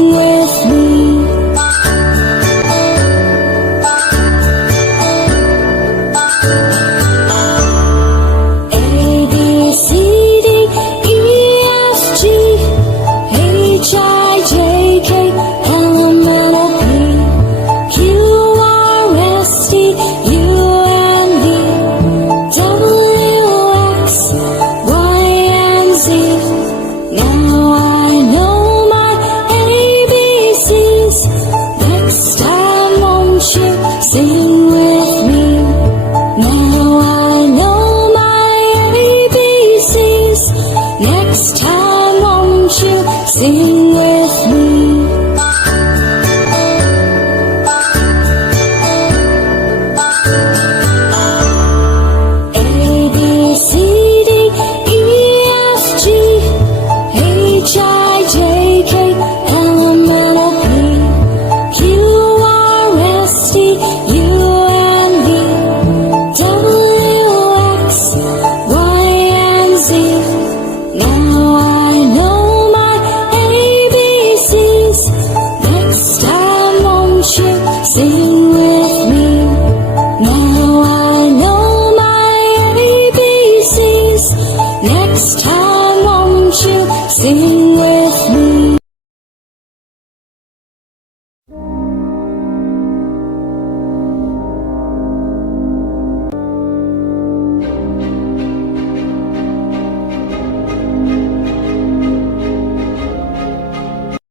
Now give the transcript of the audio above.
Sing with me. A, B, C, D, E, F, G, H, I, J, K, L, M, N, O, P, Q, R, S, T, U, N, V, W, X, Y, and Z. Now I know my ABCs. Next time won't you sing with me? Now I know my ABCs. Next time won't you sing with me? A, B, C, D, E, F, G, H, I, J, K, L, M, N, O, P, Q, R, S, T, U, N, V, W, X, Y, and Z. Now I know my ABCs. Next time won't you sing with me? Now I know my ABCs. Next time won't you sing with me?